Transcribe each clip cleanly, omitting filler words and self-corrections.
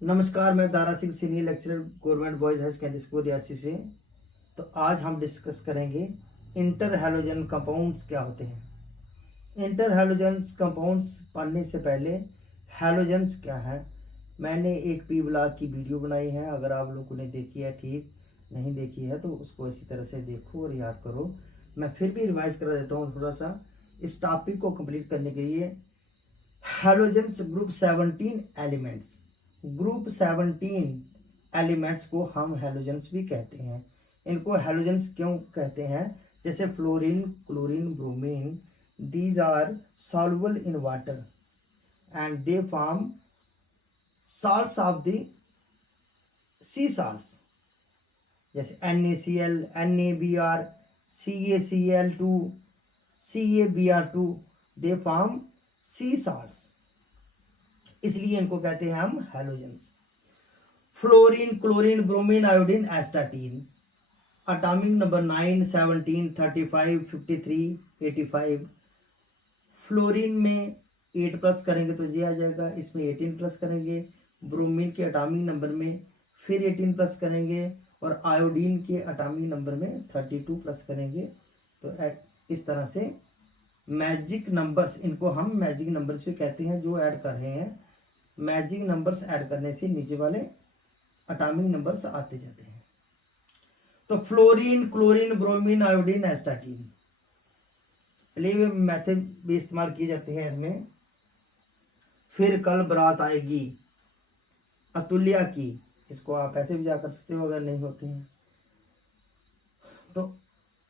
नमस्कार, मैं Dara Singh senior lecturer government boys high secondary school Reasi से। तो आज हम डिस्कस करेंगे इंटर हैलोजन कंपाउंड्स क्या होते हैं। इंटर हैलोजन्स कंपाउंड्स पढ़ने से पहले हैलोजन्स क्या है, मैंने एक पी ब्लॉक की वीडियो बनाई है। अगर आप लोगों ने देखी है, ठीक नहीं देखी है तो उसको इसी तरह से देखो और याद करो। मैं फिर भी रिवाइज करा देता हूँ थोड़ा सा इस टॉपिक को कंप्लीट करने के लिए। Halogens group 17 elements, group 17 elements को हम हैलोजन्स भी कहते हैं। इनको हैलोजन्स क्यों कहते हैं? जैसे fluorine, chlorine, bromine, these are soluble in water and they form salts of the sea salts, जैसे NaCl, NaBr, CaCl2, CaBr2, they form sea salts, इसलिए इनको कहते हैं हम halogens. Fluorine, chlorine, bromine, iodine, astatine, atomic number 9, 17, 35, 53, 85। Fluorine में 8 plus करेंगे तो ये आ जाएगा, इसमें 18 प्लस करेंगे। ब्रोमीन के एटॉमिक नंबर में फिर 18 प्लस करेंगे और आयोडीन के एटॉमिक नंबर में 32 प्लस करेंगे। तो इस तरह से मैजिक नंबर्स, इनको हम मैजिक नंबर्स भी कहते हैं जो ऐड कर रहे हैं। मैजिक नंबर्स ऐड करने से नीचे वाले एटॉमिक नंबर्स आते जाते हैं। तो fluorine, chlorine, bromine, iodine, astatine, लिए मेथड भी इस्तेमाल किए जाते हैं इसमें। फिर कल बारात आएगी अतुल्या की, इसको आप ऐसे भी जा कर सकते हो अगर नहीं होते हैं तो।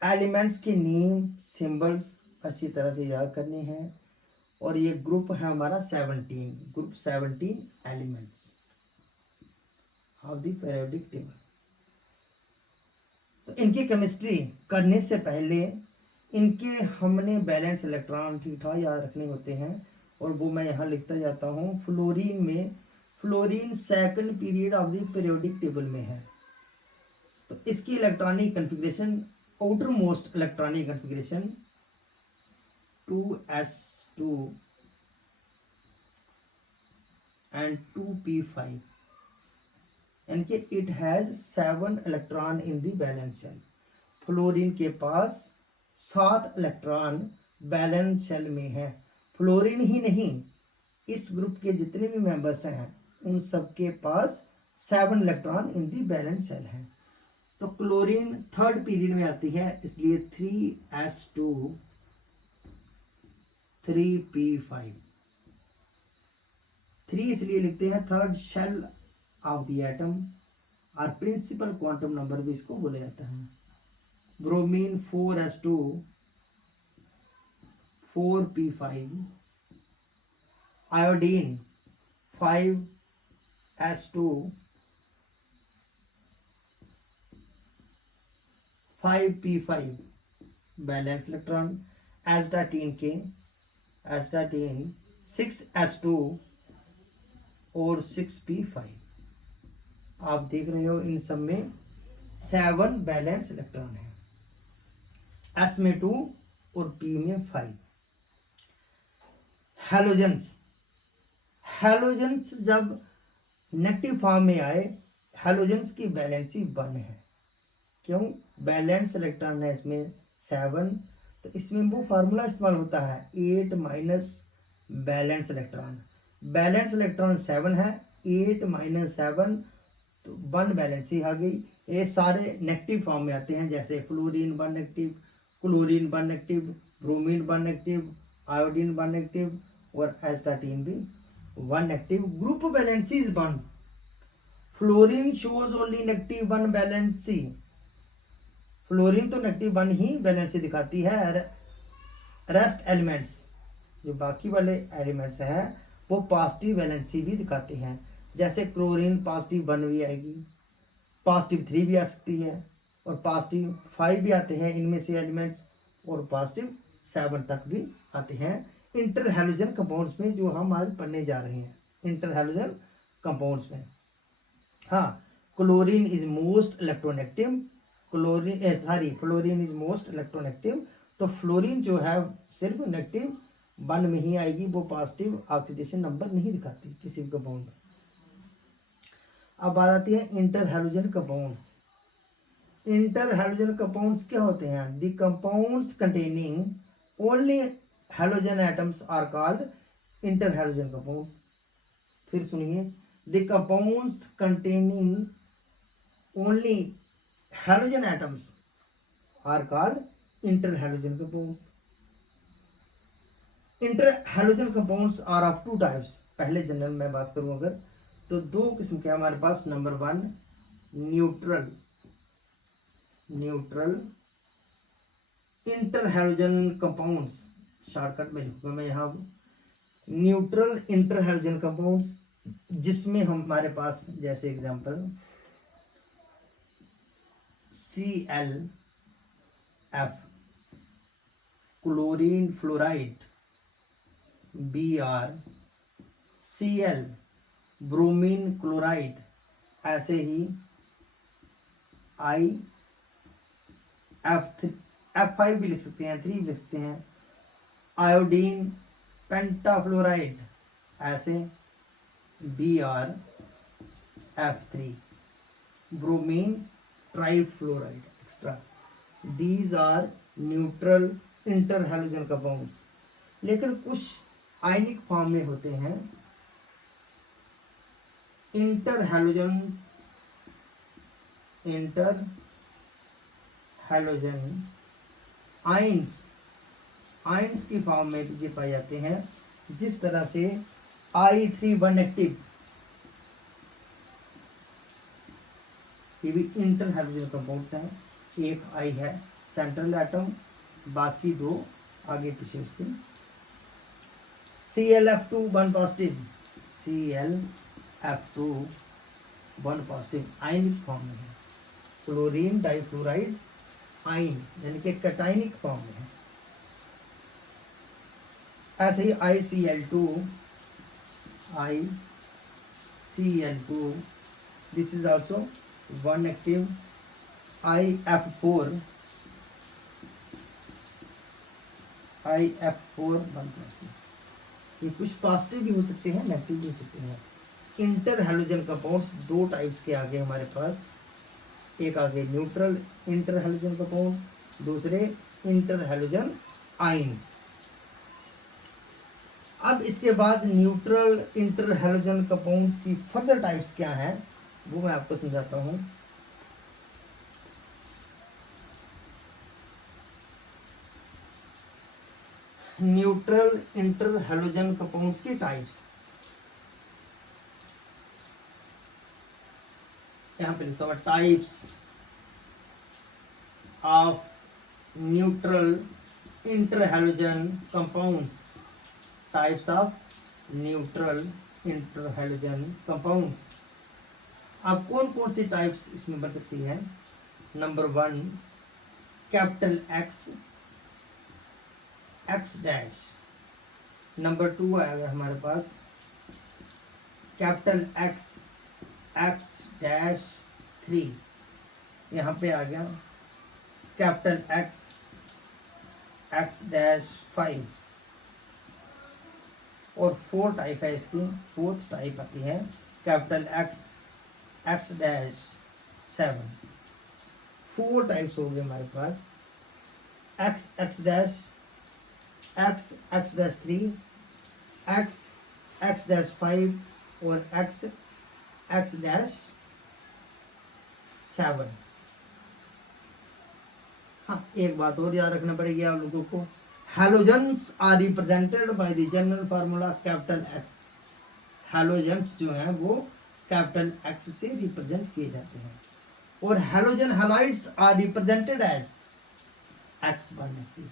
एलिमेंट्स के नेम, सिंबल्स अच्छी तरह से याद करने हैं। और ये ग्रुप है हमारा 17, group 17 elements of the periodic table. तो इनकी केमिस्ट्री करने से पहले इनके हमने बैलेंस इलेक्ट्रॉन ठीक ठाक याद रखने होते हैं और वो मैं यहाँ लिखता जाता हूँ। फ्लोरीन में, fluorine second period of the periodic table में है। तो इसकी electronic configuration, outer most electronic configuration 2s2 and 2p5, यानी कि it has 7 electron in the balance shell. Fluorine के पास 7 इलेक्ट्रॉन बैलेंस शेल में है। फ्लोरीन ही नहीं, इस ग्रुप के जितने भी मेंबर्स हैं उन सबके पास 7 electron in the balance shell है। तो क्लोरीन थर्ड पीरियड में आती है, इसलिए 3s2 3p5। 3 इसलिए लिखते हैं third shell of the atom, और प्रिंसिपल क्वांटम नंबर भी इसको बोला जाता है। Bromine 4s2 4p5, iodine 5s2 5p5 balance electron. Astatine के, एस्टाटीन 6s2 और 6p5। आप देख रहे हो इन सब में 7 बैलेंस इलेक्ट्रॉन है। S में 2 और P में 5। हैलोजन्स, हैलोजन्स जब नेगेटिव फॉर्म में आए, हैलोजन्स की बैलेंसी 1 है। क्यों? बैलेंस इलेक्ट्रॉन है इसमें 7, तो इसमें वो फार्मूला इस्तेमाल होता है 8 minus balance electron. Balance electron 7 है, 8 माइनस 7 तो 1 बैलेंस ही आ गई। ये सारे नेगेटिव फॉर्म में आते हैं, जैसे fluorine 1 negative, chlorine 1 negative, bromine 1 negative, iodine 1 negative और एस्टाटीन भी 1 negative. Group valency is 1। Fluorine shows only negative 1 valency. Fluorine तो नेगेटिव 1 ही बैलेंसी दिखाती है। रेस्ट एलिमेंट्स, जो बाकी वाले एलिमेंट्स हैं वो पॉजिटिव बैलेंसी भी दिखाते हैं। जैसे क्लोरीन पॉजिटिव 1 भी आएगी, पॉजिटिव 3 भी आ सकती है और पॉजिटिव 5 भी आते हैं इनमें से एलिमेंट्स, और पॉजिटिव 7 तक भी आते हैं इंटर हैलोजन कंपाउंड्स में, जो हम आज पढ़ने जा रहे हैं इंटर हैलोजन कंपाउंड्स में। हाँ, chlorine is most electronegative, fluorine is most electronegative. तो फ्लोरीन जो है सिर्फ नेगेटिव 1 में ही आएगी, वो पॉजिटिव ऑक्सीडेशन नंबर नहीं दिखाती किसी भी कंपाउंड में। अब बात आती है inter halogen compounds. Inter halogen compounds क्या होते हैं? The compounds containing only halogen atoms are called inter halogen compounds. फिर सुनिए, the compounds containing only halogen atoms are called inter halogen compounds. Inter halogen compounds are of two types. पहले general में बात करूं अगर, तो दो किस्म के हमारे पास। Number one, neutral inter halogen compounds. Shortcut में लिखूंगा मैं यहाँ, न्यूट्रल इंटर हैलोजन कंपाउंड्स, जिसमें हमारे पास जैसे example ClF chlorine fluoride, Br Cl bromine chloride, ऐसे ही F5 भी लिख सकते हैं, 3 भी लिख सकते हैं, आयोडीन पेंटाफ्लोराइड, ऐसे BrF3 bromine trifluoride extra. These are neutral inter halogen compounds. लेकिन कुछ आयनिक फॉर्म में होते हैं इंटर हैलोजन आयंस की फॉर्म में भी पाए जाते हैं। जिस तरह से I3 एक्टिव, ये भी इंटर हैलोजन कंपाउंड्स हैं। एक I है सेंट्रल एटम, बाकी दो आगे पीछे उसके। ClF2 1 पॉजिटिव, ClF2 1 पॉजिटिव आयनिक फॉर्म में है। क्लोरीन डाइफ्लोराइड आयन यानी कि कैटायनिक फॉर्म में है। ऐसे ही ICl2 this is also 1 active. IF4 1 positive. ये कुछ पॉजिटिव भी हो सकते हैं, नेगेटिव भी हो सकते हैं। इंटर हैलोजन कंपाउंड्स दो टाइप्स के आगे हमारे पास, एक आगे न्यूट्रल इंटर हैलोजन कंपाउंड्स, दूसरे इंटर हैलोजन आयंस। अब इसके बाद न्यूट्रल इंटर हैलोजन कंपाउंड्स की फर्दर टाइप्स क्या हैं वो मैं आपको समझाता हूं। न्यूट्रल इंटर हैलोजन कंपाउंड्स की टाइप्स यहां पे लिखता हूं, types of neutral inter halogen compounds. Types of neutral inter halogen compounds. अब कौन कौन सी टाइप्स इसमें बन सकती है? Number 1 capital X dash. Number 2 आएगा हमारे पास कैपिटल X डैश 3। यहाँ पे आ गया कैपिटल X डैश 5। और 4 टाइप है इसकी। 4th टाइप आती है कैपिटल X डैश 7। 4 टाइप्स हो गए हमारे पास, X dash, X dash 3, X dash 5 और X डैश 7। हाँ, एक बात और याद रखना पड़ेगी आप लोगों को, halogens are represented by the general formula capital X। हैलोजेंस जो है वो कैपिटल X से रिप्रेजेंट किए जाते हैं। और halogen halides are represented as X1 active.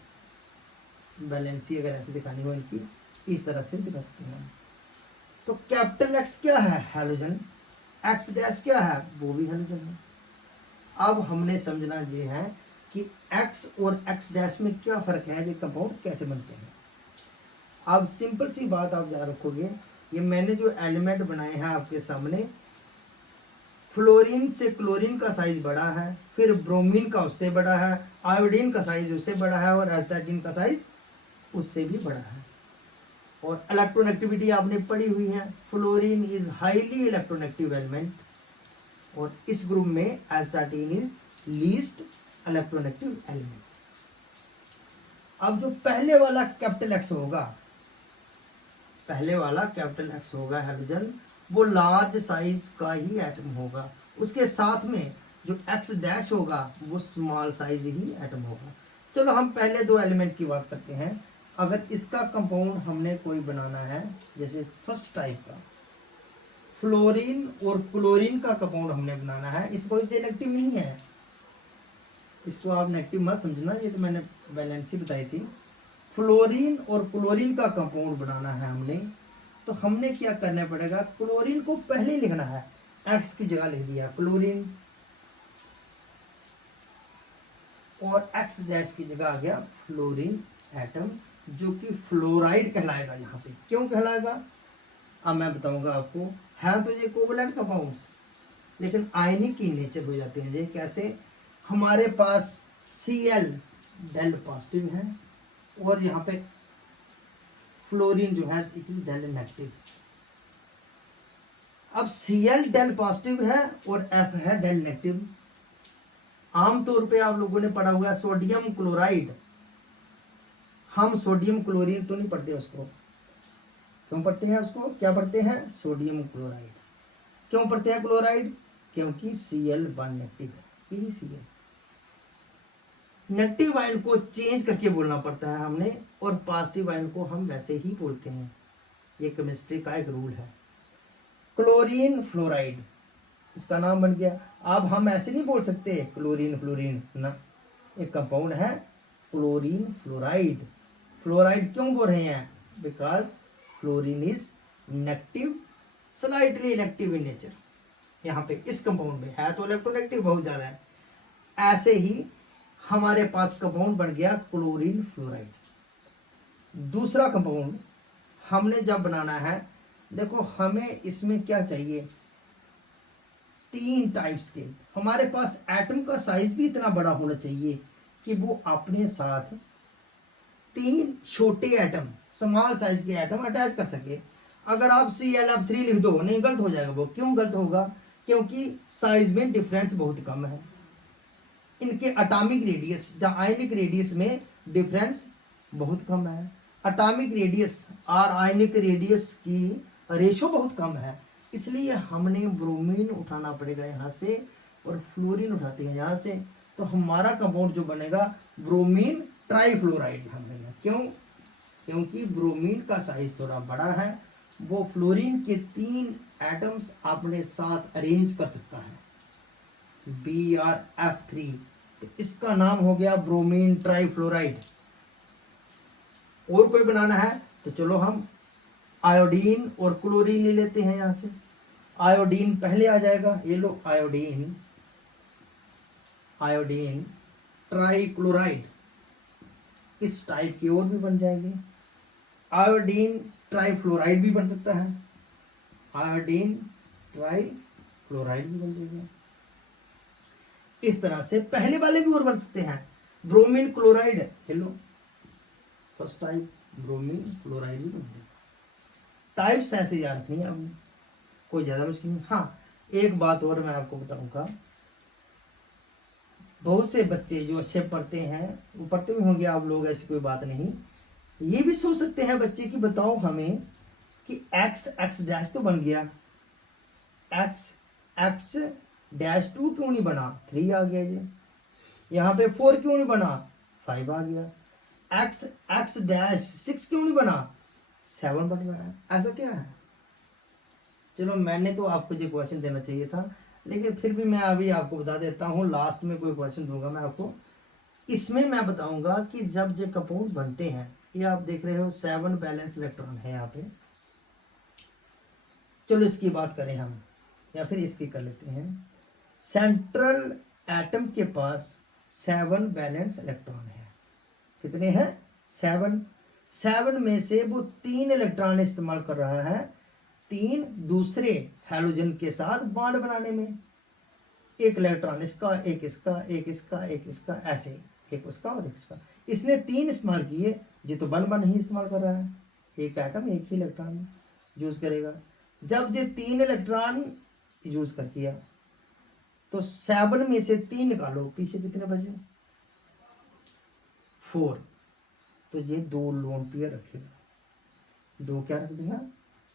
Valency अगर ऐसे दिखानी हो इनकी, इस तरह से दिखा सकते हैं। तो कैपिटल X क्या है? हैलोजन। X डैश क्या है? वो भी हैलोजन है। अब हमने समझना ये है कि X और X डैश में क्या फर्क है, ये कंपाउंड कैसे बनते हैं। अब सिंपल सी बात आप याद रखोगे, ये मैंने जो एलिमेंट बनाए हैं आपके सामने, फ्लोरीन से क्लोरीन का साइज बड़ा है, फिर ब्रोमीन का उससे बड़ा है, आयोडीन का साइज उससे बड़ा है और एस्टाटीन का साइज उससे भी बड़ा है। और इलेक्ट्रोनेगेटिविटी आपने पढ़ी हुई है, fluorine is highly electronegative element और इस ग्रुप में astatine is least electronegative element. अब जो पहले वाला कैपिटल एक्स होगा, पहले वाला कैपिटल एक्स होगा हाइड्रोजन, वो लार्ज साइज का ही एटम होगा। उसके साथ में जो एक्स डैश होगा वो स्मॉल साइज ही एटम होगा। चलो हम पहले दो एलिमेंट की बात करते हैं। अगर इसका कंपाउंड हमने कोई बनाना है, जैसे फर्स्ट टाइप का फ्लोरीन और क्लोरीन का कंपाउंड हमने बनाना है, इसको नेगेटिव नहीं है, इसको आप नेगेटिव मत समझना, ये तो मैंने वैलेंसी बताई थी। फ्लोरीन और क्लोरीन का कंपाउंड बनाना है हमने, तो हमने क्या करना पड़ेगा, क्लोरीन को पहले लिखना है, एक्स की जगह लिख दिया क्लोरीन, और एक्स डैश की जगह आ गया फ्लोरीन एटम, जो कि फ्लोराइड कहलाएगा। यहाँ पे क्यों कहलाएगा अब मैं बताऊंगा आपको। है तो ये कोवलेंट कंपाउंड्स, लेकिन आयनिक इन नेचर हो जाते हैं। ये कैसे, हमारे पास Cl डेल पॉजिटिव है और यहाँ पे फ्लोरीन जो है इट इज डेल नेगेटिव। अब Cl डेल पॉजिटिव है और F है डेल नेगेटिव। आमतौर पे आप लोगों ने पढ़ा हुआ सोडियम क्लोराइड, हम सोडियम क्लोरीन तो नहीं पढ़ते उसको, क्यों पढ़ते हैं उसको, क्या पढ़ते हैं, सोडियम क्लोराइड। क्यों पढ़ते हैं क्लोराइड, क्योंकि Cl1 नेगेटिव है, यही Cl। नेगेटिव आयन को चेंज करके बोलना पड़ता है हमने, और पॉजिटिव आयन को हम वैसे ही बोलते हैं, ये केमिस्ट्री का एक रूल है। क्लोरीन फ्लोराइड इसका नाम बन गया। अब हम ऐसे नहीं बोल सकते क्लोरीन फ्लोरीन ना, एक कंपाउंड है क्लोरीन फ्लोराइड। फ्लोराइड क्यों बोल रहे हैं, because chlorine is negative, slightly elective in nature. यहाँ पे इस कंपाउंड में है तो इलेक्ट्रोनेगेटिव बहुत ज्यादा है। ऐसे ही हमारे पास कंपाउंड बन गया क्लोरीन फ्लोराइड। दूसरा कंपाउंड हमने जब बनाना है, देखो हमें इसमें क्या चाहिए, 3 टाइप्स के। हमारे पास एटम का साइज भी इतना बड़ा होना चाहिए कि वो अपने साथ 3 छोटे एटम, स्मॉल साइज के एटम अटैच कर सके। अगर आप ClF3 लिख दो, नहीं, गलत हो जाएगा वो। क्यों गलत होगा, क्योंकि साइज में डिफरेंस बहुत कम है। इनके एटॉमिक रेडियस या आयनिक रेडियस में डिफरेंस बहुत कम है। एटॉमिक रेडियस और आयनिक रेडियस की रेशो बहुत कम है, इसलिए हमने ब्रोमीन उठाना पड़ेगा यहाँ से और फ्लोरीन उठाते हैं यहाँ से, तो हमारा कंपाउंड जो बनेगा ब्रोमीन ट्राइफ्लोराइड हम लेंगे। क्यों, क्योंकि ब्रोमीन का साइज थोड़ा बड़ा है, वो फ्लोरीन के 3 एटम्स अपने साथ अरेंज कर सकता है, BrF3, तो इसका नाम हो गया ब्रोमीन ट्राइफ्लोराइड। और कोई बनाना है तो चलो हम आयोडीन और क्लोरीन ले लेते हैं। यहाँ से आयोडीन पहले आ जाएगा, ये लो आयोडीन, आयोडीन ट्राइक्लोराइड, इस टाइप की और भी बन जाएंगे। आयोडीन ट्राइफ्लोराइड भी बन सकता है, आयोडीन ट्राइफ्लोराइड भी बन जाएगा। इस तरह से पहले वाले भी और बन सकते हैं। Bromine chloride, hello first type bromine chloride भी बन जाएगा। टाइप्स ऐसे याद रखनी है, अब कोई ज्यादा मुश्किल नहीं। हाँ, एक बात और मैं आपको बताऊंगा, बहुत से बच्चे जो अच्छे पढ़ते हैं, वो पढ़ते भी होंगे आप लोग, ऐसी कोई बात नहीं। ये भी सोच सकते हैं बच्चे कि बताओ हमें कि x डैश तो बन गया, x डैश 2 क्यों नहीं बना, 3 आ गया ये। यहाँ पे 4 क्यों नहीं बना, 5 आ गया। x डैश 6 क्यों नहीं बना, 7 बन रहा है। ऐसा क्या है, चलो मैंने तो आपको ये क्वेश्चन देना चाहिए था, लेकिन फिर भी मैं अभी आपको बता देता हूँ। लास्ट में कोई क्वेश्चन दूंगा मैं आपको, इसमें मैं बताऊंगा कि जब ये कंपाउंड बनते हैं, ये आप देख रहे हो 7 बैलेंस इलेक्ट्रॉन है यहाँ पे। चलो इसकी बात करें हम, या फिर इसकी कर लेते हैं। सेंट्रल एटम के पास 7 बैलेंस इलेक्ट्रॉन है। कितने हैं, 7 में से वो 3 इलेक्ट्रॉन इस्तेमाल कर रहा है 3 दूसरे हैलोजन के साथ बॉन्ड बनाने में। एक इलेक्ट्रॉन इसका, एक इसका, एक इसका, एक इसका, ऐसे एक उसका और एक इसका। इसने 3 इस्तेमाल किए, ये तो 1 ही इस्तेमाल कर रहा है। एक एटम एक ही इलेक्ट्रॉन यूज करेगा। जब ये 3 इलेक्ट्रॉन यूज कर किया, तो 7 में से 3 निकालो, पीछे कितने बचे? 4। तो ये 2 लोन पेयर रखेगा, 2 क्या रख देगा?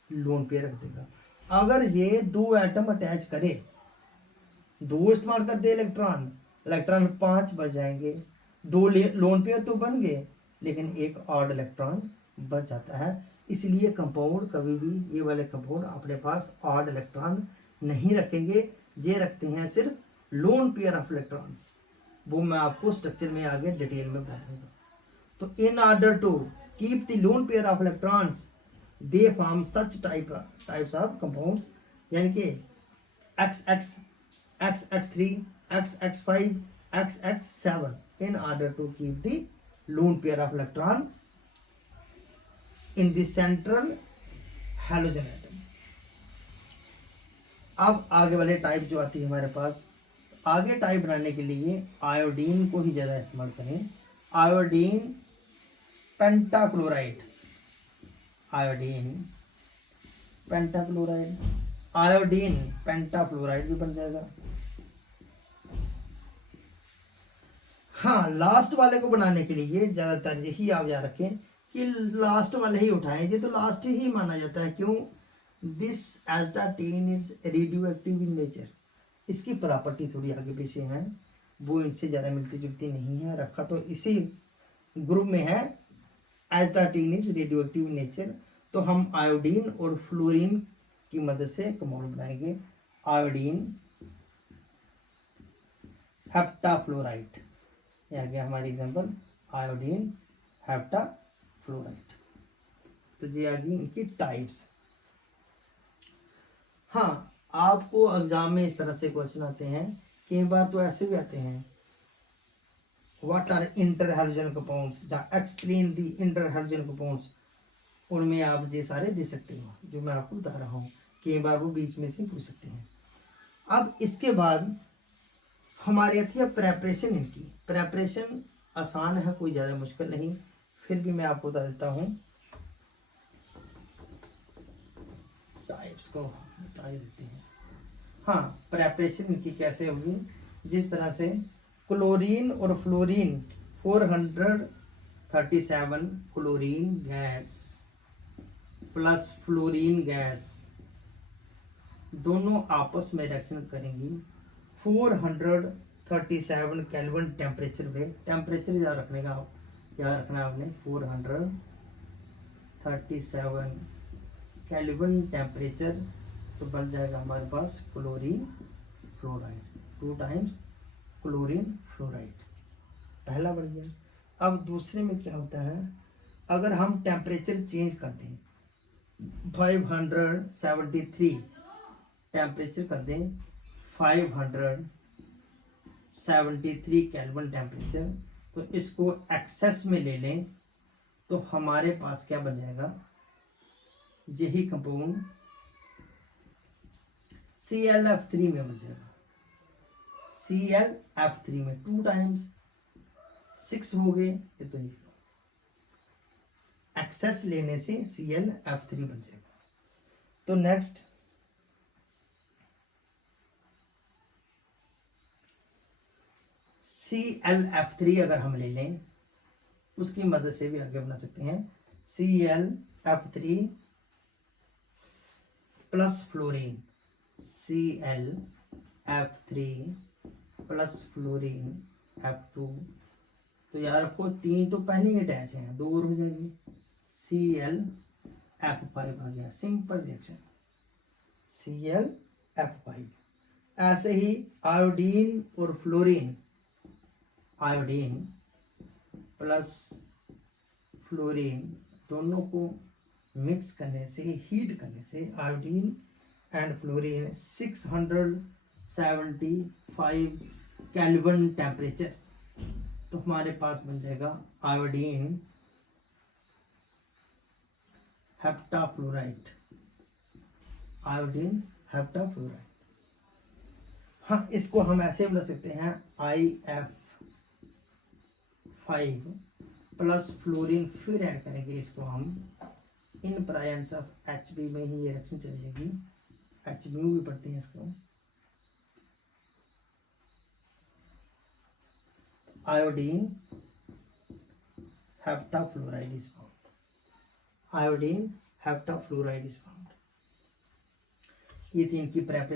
लोन पेयर रख देगा। अगर ये 2 एटम अटैच करे, 2 इस्तेमाल कर दे इलेक्ट्रॉन, इलेक्ट्रॉन 5 बच जाएंगे, 2 लोन पेयर तो बन गए, लेकिन एक ऑड इलेक्ट्रॉन बच जाता है। इसलिए कंपाउंड कभी भी, ये वाले कंपाउंड अपने पास ऑड इलेक्ट्रॉन नहीं रखेंगे, ये रखते हैं सिर्फ लोन पेयर ऑफ इलेक्ट्रॉन्स। वो मैं आपको स्ट्रक्चर में आगे डिटेल में बता दूंगा। तो in order to keep the lone pair of electrons they form such types of compounds, यानी कि XX, XX3, XX5, XX7 in order to keep the lone pair of electron in the central halogen atom। अब आगे वाले type जो आती है हमारे पास, आगे टाइप बनाने के लिए आयोडीन को ही ज़्यादा इस्तेमाल करें। Iodine pentachloride, iodine pentachloride, iodine pentafluoride भी बन जाएगा। हाँ, लास्ट वाले को बनाने के लिए ज़्यादातर यही आप याद रखें कि लास्ट वाले ही उठाएं, ये तो लास्ट ही माना जाता है। क्यों? This astatine is radio active in nature. इसकी प्रॉपर्टी थोड़ी आगे पीछे है, वो इनसे ज़्यादा मिलती जुलती नहीं है, रखा तो इसी ग्रुप में है। Astatine is radio active in nature. तो हम आयोडीन और फ्लोरीन की मदद से कंपाउंड बनाएंगे। आयोडीन हेप्टाफ्लोराइड, ये आ गया हमारी एग्जांपल, आयोडीन हेप्टाफ्लोराइड। तो ये आ गई इनकी टाइप्स। हाँ, आपको एग्जाम में इस तरह से क्वेश्चन आते हैं, कई बार तो ऐसे भी आते हैं, what are inter halogen compounds, जहाँ explain the inter halogen compounds, उनमें आप ये सारे दे सकते हो जो मैं आपको बता रहा हूँ। कई बार वो बीच में से पूछ सकते हैं। अब इसके बाद हमारी आती है प्रेपरेशन। इनकी प्रेपरेशन आसान है, कोई ज़्यादा मुश्किल नहीं, फिर भी मैं आपको बता देता हूँ। टाइप्स को हटा देते हैं। हाँ, प्रेपरेशन इनकी कैसे होगी? जिस तरह से क्लोरीन और fluorine 437 chlorine gas plus fluorine gas दोनों आपस में रिएक्शन करेंगी 437 केल्विन टेम्परेचर पे। टेम्परेचर याद रखना है आपने, 437 केल्विन टेम्परेचर, तो बन जाएगा हमारे पास chlorine fluoride, 2 times chlorine fluoride, पहला बन गया। अब दूसरे में क्या होता है, अगर हम टेम्परेचर चेंज कर दें 573 टेम्परेचर कर दें 573 केल्विन टेम्परेचर, तो इसको एक्सेस में ले लें तो हमारे पास क्या बन जाएगा, यही कंपाउंड ClF3 में बन जाएगा। ClF3 में 2 टाइम्स 6 हो गए, ये तो एक्सेस लेने से ClF3 बन जाएगा। तो नेक्स्ट ClF3 अगर हम ले लें, उसकी मदद से भी आगे बना सकते हैं। ClF3 plus fluorine, ClF3 plus fluorine F2, तो यार आपको 3 तो पहले ही अटैच हैं, 2 और हो जाएगी, ClF5 आ गया। Simple reaction ClF5। ऐसे ही आयोडीन और फ्लोरीन, आयोडीन प्लस फ्लोरीन दोनों को मिक्स करने से, हीट करने से, iodine and fluorine 675 kelvin temperature, तो हमारे पास बन जाएगा आयोडीन हेप्टाफ्लोराइड, आयोडीन हेप्टाफ्लोराइड। हाँ, इसको हम ऐसे बना सकते हैं IF5 प्लस फ्लोरीन, फिर ऐड करेंगे इसको हम इन प्रेजेंस ऑफ HB में ही ये रिएक्शन चलेगी, HBU भी पढ़ते हैं इसको। Iodine heptafluoride is found. Iodine heptafluoride is found. ये थी इनकी प्रेपरेशन।